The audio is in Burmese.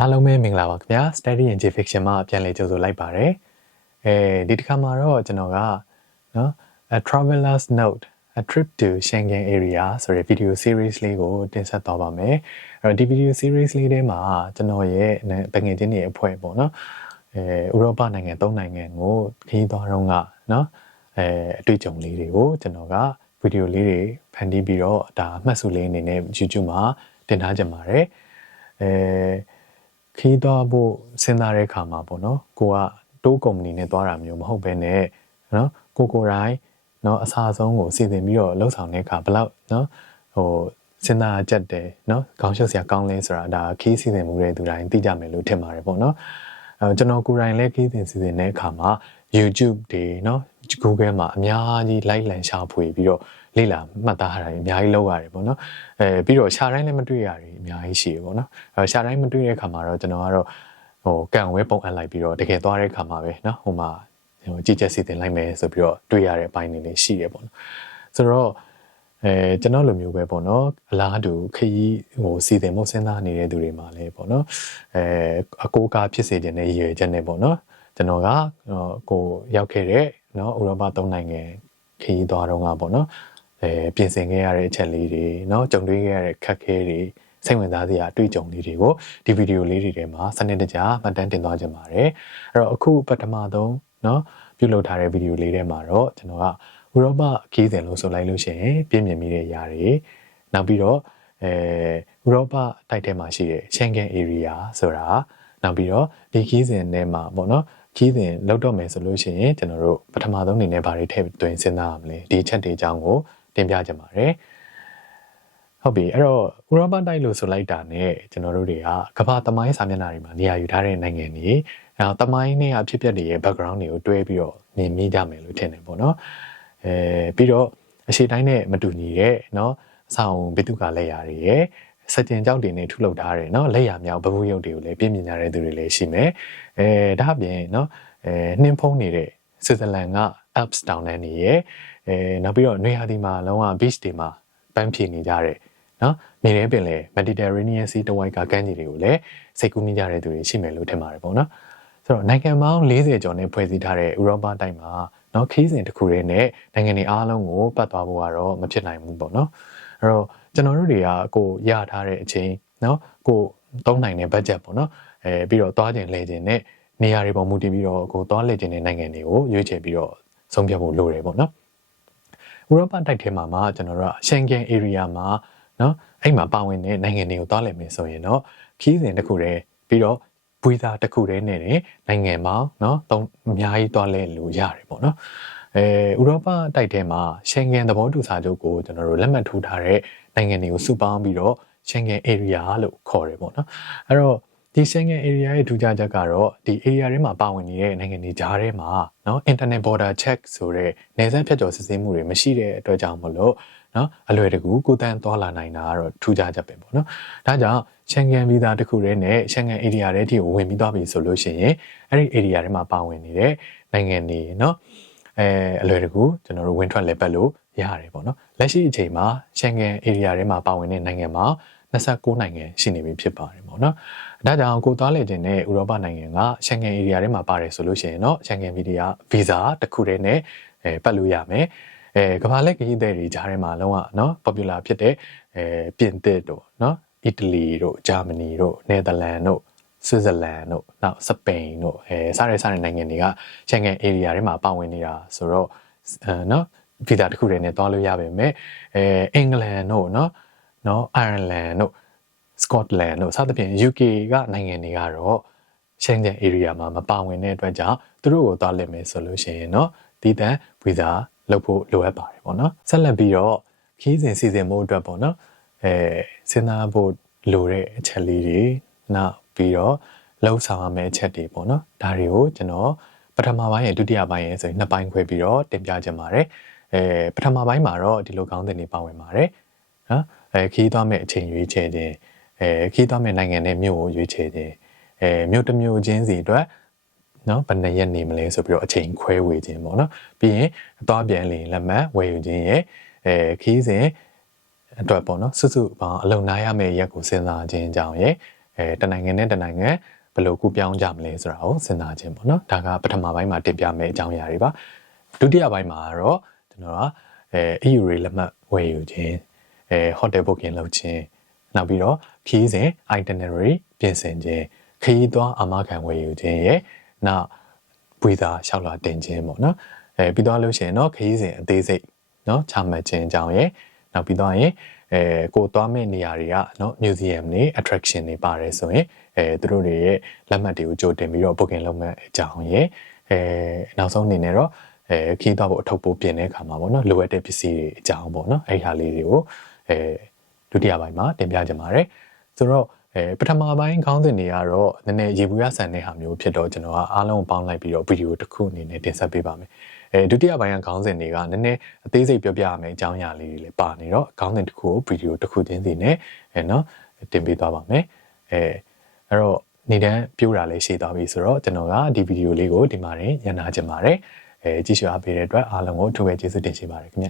အားလုံးပဲမင်္ဂလာပါခင်ဗျာ Study in Fiction မှာပြန်လည်ကြိုဆိုလိုက်ပါတယ်ဒီတစ်ခါမှာတော့ကျွန်တော်ကနော် A Traveler's Note A Trip to Schengen Area ဆိုတဲ့ video series လေးကိုတင်ဆက်သွားပါမယ်အဲ့တော့ဒီ video series လေးထဲမှာကျွန်တော်ရဲ့တငယ်ချင်းတွေအဖွဲ့ပေါ့နော်ဥရောပနိုင်ငံ၃နိုင်ငံကိုခရီးသွားတော့ကနော်အတွေ့အကြုံလေးတွေကိုကျွန်တော်က video လေးတွေဖန်တီးပြီးတော့ဒါအမှတ်စုလေးအနေနဲ့ YouTube မှာတင်ထားကြပါတယ်ခီးသွားဖို့စဉ်းစားတဲ့အခါမှာပေါ့နော်ကိုကတိုးကုမ္ပဏီနဲ့သွားတာမျိုးမဟုတ်ဘဲနဲ့နော်ကိုတိုင်းနော်အစားဆုံးကိုစီစဉ်ပြီးတော့လှုပ်ဆောင်တဲ့အခါဘယ်လောက်နော်စဉ်းစားကြက်တယ်နော်ခေါင်းရှုပ်စရာကောင်းလဲဆိုတာဒါခီးစီစဉ်မှုတဲ့သူတိုင်းသိကြမယ်လို့ထင်ပါတယ်ပေါ့နော်ကျွန်တော်ကိုယ်တိုင်လည်းခီးစီစဉ်တဲ့အခါမှာ YouTube တွေနော် Google မှာအများကြီးလိုက်လံရှာဖွေပြီးတော့လေ့လာမှတ်သားထားတာအများကြီးလောက်ရတယ်ပေါ့နော်ပြီးတော့ရှာတိုင်းလည်းမတွေ့ရတယ်အများကြီးရှိရပေါ့နော်ရှာတိုင်းမတွေ့တဲ့အခါမှာတော့ကျွန်တော်ကတော့ကံဝဲပုံအပ်လိုက်ပြီးတော့တကယ်သွားတဲ့အခါမှာပဲနော်ဟိုမှာကြည့်ချက်စီတင်လိုက်မယ်ဆိုပြီးတော့တွေ့ရတဲ့အပိုင်းတွေရှိရပေါ့နော်ဆိုတော့ကျွန်တော်လိုမျိုးပဲပေါ့နော်အလားတူခရီးစီစဉ်မှုစဉ်းစားနေတဲ့သူတွေမှာလည်းပေါ့နော်အကိုးကားဖြစ်စေခြင်းနဲ့ရည်ရွယ်ချက်နဲ့ပေါ့နော်ကျွန်တော်ကကိုရောက်ခဲ့တဲ့နော်ဥရောပ၃နိုင်ငံခရီးသွားတော့ကပေါ့နော်ပြင်ဆင်ခဲ့ရတဲ့အချက်လေးတွေเนาะကြုံတွေ့ခဲ့ရတဲ့ခက်ခဲတွေစိတ်ဝင်စားစရာအတွေ့အကြုံလေးတွေကိုဒီဗီဒီယိုလေးတွေထဲမှာစနစ်တကျမှတ်တမ်းတင်သွားကြပါတယ်အဲ့တော့အခုပထမဆုံးเนาะပြုလုပ်ထားတဲ့ဗီဒီယိုလေးထဲမှာတော့ကျွန်တော်ကဥရောပခီးစဉ်လို့ဆိုလိုက်လို့ရှိရင်ပြည့်မြင်မိတဲ့ຢာတွေနောက်ပြီးတော့ဥရောပတိုက်ထဲမှာရှိတဲ့ Schengen Area ဆိုတာနောက်ပြီးတော့ဒီခီးစဉ်ထဲမှာပေါ့เนาะခီးစဉ်လောက်တော့မယ်ဆိုလို့ရှိရင်ကျွန်တော်တို့ပထမဆုံးအနေနဲ့ဗာတွေထည့်သွင်းစဉ်းစားရမလဲဒီချက်တွေအကြောင်းကိုတင်ပြကြပါတယ်ဟုတ်ပြီအဲ့တော့ဥရောပတိုက်လို့ဆိုလိုက်တာ ਨੇ ကျွန်တော်တို့တွေကကမ္ဘာသမိုင်းစာမျက်နှာတွေမှာနေရာယူထားတဲ့နိုင်ငံတွေအဲသမိုင်းနဲ့အဖြစ်အပျက်တွေရဲ့ background တွေကိုတွဲပြီးတော့မြင်မိကြမယ်လို့ထင်တယ်ပေါ့နော်ပြီးတော့အရှိတိုင်းနဲ့မတူညီတဲ့เนาะအဆောင်ဘိတုကလက်ရာတွေရဲ့စကြင်ကြောက်တွေနဲ့ထုလုပ်ထားတယ်เนาะလက်ရာမြောက်ဘဘူးရုပ်တွေကိုလည်းပြင်းပြကြတဲ့သူတွေလည်းရှိမယ်ဒါအပြင်เนาะနှင်းဖုံးနေတဲ့ဆွစ်ဇာလန်က Alps တောင်တန်းတွေရဲ့နောက်ပြီးတော့နွေရာသီမှာလုံးဝ beach တွေမှာပန်းဖြေနေကြတယ်နော်မြေထဲပင်လေ Mediterranean Sea တဝိုက်ကကမ်းခြေတွေကိုလည်းစိတ်ကူးနေကြတဲ့သူတွေရှိမယ်လို့ထင်ပါတယ်ပေါ့နော်ဆိုတော့နိုင်ငံပေါင်း40ကျော်နဲ့ဖွဲ့စည်းထားတဲ့ဥရောပတိုက်မှာနော်ခီးစဉ်တစ်ခုတည်းနဲ့နိုင်ငံတွေအားလုံးကိုပတ်သွားဖို့ကတော့မဖြစ်နိုင်ဘူးပေါ့နော်အဲ့တော့ကျွန်တော်တို့တွေကကိုရထားတဲ့အချိန်နော်ကိုသုံးနိုင်တဲ့ budget ပေါ့နော်ပြီးတော့သွားခြင်းလဲခြင်းနဲ့နေရာတွေပေါ်မူတည်ပြီးတော့ကိုသွားလဲခြင်းတဲ့နိုင်ငံတွေကိုရွေးချယ်ပြီးတော့ဆုံးဖြတ်ဖို့လိုတယ်ပေါ့နော်ဥရောပတိုက်ထဲမှာကျွန်တော်တို့က Schengen Area မှာနော်အဲ့မှာပါဝင်တဲ့နိုင်ငံတွေကိုသွားလည်မယ်ဆိုရင်တော့ခီးစဉ်တစ်ခုတည်းပြီးတော့ဗီဇာတစ်ခုတည်းနဲ့နိုင်ငံမှာနော်အများကြီးသွားလဲလို့ရတယ်ပေါ့နော်ဥရောပတိုက်ထဲမှာ Schengen သဘောတူစာချုပ်ကိုကျွန်တော်တို့လက်မှတ်ထိုးထားတဲ့နိုင်ငံတွေကိုစုပေါင်းပြီးတော့ Schengen Area လို့ခေါ်တယ်ပေါ့နော်အဲ့တော့ဒီ Schengen Area ရဲ့ထူးခြားချက်ကတော့ဒီ area ထဲမှာပါဝင်နေတဲ့နိုင်ငံတွေကြားထဲမှာနော် Internet Border Check ဆိုတဲ့နယ်စပ်ဖြတ်ကျော်စစ်ဆေးမှုတွေမရှိတဲ့အတွက်ကြောင့်မလို့နော်အလွယ်တကူကိုယ်တန်းသွားလာနိုင်တာကတော့ထူးခြားချက်ပဲပေါ့နော်ဒါကြောင့် Schengen Visa တခုတည်းနဲ့ Schengen Area ထဲထိကိုဝင်ပြီးသွားပြီဆိုလို့ရှိရင်အဲ့ဒီ area ထဲမှာပါဝင်နေတဲ့နိုင်ငံတွေနော်အလွယ်တကူကျွန်တော်တို့ဝင်ထွက်လဲပတ်လို့ရတယ်ပေါ့နော်လက်ရှိအချိန်မှာ Schengen Area ထဲမှာပါဝင်တဲ့နိုင်ငံမှာ29နိုင်ငံရှိနေပြီဖြစ်ပါတယ်ပေါ့နော်ဒါကြောင့်ကိုသွားလေခြင်းနဲ့ဥရောပနိုင်ငံက Schengen Area ထဲမှာပါတယ်ဆိုလို့ရှိရင်တော့ Schengen Visa တစ်ခုတည်းနဲ့ပတ်လို့ရမယ်ကမ္ဘာလက်ခရီးသည်တွေကြားထဲမှာလုံးဝနော် popular ဖြစ်တဲ့ပြင်သစ်တို့နော်အီတလီတို့ဂျာမနီတို့နယ်သာလန်တို့ဆွစ်ဇာလန်တို့နောက်စပိန်တို့စတဲ့နိုင်ငံတွေက Schengen Area ထဲမှာပါဝင်နေတာဆိုတော့နော် visa တစ်ခုတည်းနဲ့သွားလို့ရပါမယ်အင်္ဂလန်တို့နော်အိုင်ယာလန်တို့စကော့တလန်တို့စသဖြင့် UK ကနိုင်ငံတွေကတော့ Schengen Area မှာမပါဝင်တဲ့အတွက်ကြောင့်သူတို့ကိုသွားလည်မယ်ဆိုလို့ရှိရင်เนาะဒီတန် visa လုပ်ဖို့လိုအပ်ပါတယ်ပေါ့နော်ဆက်လက်ပြီးတော့ခီးစဉ်စီစဉ်မှုအတွက်ပေါ့နော်စဉ်းစားဖို့လိုတဲ့အချက်လေးတွေနောက်ပြီးတော့လှုပ်ဆောင်ရမယ့်အချက်တွေပေါ့နော်ဒါတွေကိုကျွန်တော်ပထမပိုင်းရဲ့ဒုတိယပိုင်းရဲ့ဆိုရင်နှစ်ပိုင်းခွဲပြီးတော့တင်ပြချင်ပါတယ်ပထမပိုင်းမှာတော့ဒီလိုကောင်းတဲ့နေပါဝင်ပါတယ်နော်ခီးသွားမယ့်အချိန်ရွေးချယ်ခြင်းခီးသွားမယ့်နိုင်ငံနဲ့မြို့ကိုရွေးချယ်ခြင်းမြို့တစ်မြို့ချင်းစီအတွက်နော်ဘယ်နှစ်ရက်နေမလဲဆိုပြီးတော့အချိန်ခွဲဝေခြင်းပေါ့နော်ပြီးရင်အသွားပြန်လည်လက်မှတ်ဝယ်ယူခြင်းရဲ့ခီးစဉ်အတွက်ပေါ့နော်စွတ်စွတ်ပေါင်းအလုံနာရမယ့်ရက်ကိုစဉ်းစားခြင်းအကြောင်းရဲ့ တနိုင်ငံနဲ့တနိုင်ငံဘယ်လိုကူပြောင်းကြမလဲဆိုတာကိုစဉ်းစားခြင်းပေါ့နော်ဒါကပထမပိုင်းမှာတင်ပြမယ့်အကြောင်းအရာတွေပါဒုတိယပိုင်းမှာတော့ကျွန်တော်ကEU တွေလက်မှတ်ဝယ်ယူခြင်းhotel booking လုပ်ခြင်းနောက်ပြီးတော့ခီးစဉ် itinerary ပြင်ဆင်ခြင်းခရီးသွားအာမခံဝယ်ယူခြင်းရဲ့နောက်ပွေသာလျှောက်လာတင်ခြင်းပေါ့နော်ပြီးတော့လို့ရှိရင်တော့ခရီးစဉ်အသေးစိတ်နော်ချမှတ်ခြင်းအကြောင်းရဲ့နောက်ပြီးတော့ရင်ကိုသွားမယ့်နေရာတွေကနော် museum တွေ attraction တွေပါတယ်ဆိုရင်သူတို့တွေရဲ့လက်မှတ်တွေကိုကြိုတင်ပြီးတော့ booking လုပ်မဲ့အကြောင်းရဲ့နောက်ဆုံးအနေနဲ့တော့ခီးသွားဖို့အထုပ်ပိုးပြင်တဲ့အခါမှာပေါ့နော်လိုအပ်တဲ့ပစ္စည်းတွေအကြောင်းပေါ့နော်အဲ့ဟာလေးတွေကိုဒုတိယပိုင်းမှာတင်ပြကြပါမယ်ဆိုတော့ပထမပိုင်းခေါင်းစဉ်တွေကတော့နည်းနည်းရေဘူးရဆန်တဲ့ဟာမျိုးဖြစ်တော့ကျွန်တော်ကအားလုံးပေါင်းလိုက်ပြီးတော့ဗီဒီယိုတစ်ခုအနေနဲ့တင်ဆက်ပေးပါမယ်ဒုတိယပိုင်းကခေါင်းစဉ်တွေကနည်းနည်းအသေးစိတ်ပြောပြရမယ်အကြောင်းအရာလေးတွေလည်းပါနေတော့ခေါင်းစဉ်တစ်ခုကိုဗီဒီယိုတစ်ခုချင်းစီနဲ့နော်တင်ပေးသွားပါမယ်အဲ့တော့နေတန်းပြိုးတာလည်းရှည်သွားပြီဆိုတော့ကျွန်တော်ကဒီဗီဒီယိုလေးကိုဒီမှာညနာချင်ပါတယ်ကြည့်ရှုအားပေးတဲ့အတွက်အားလုံးကိုအထူးပဲကျေးဇူးတင်ရှိပါတယ်ခင်ဗျ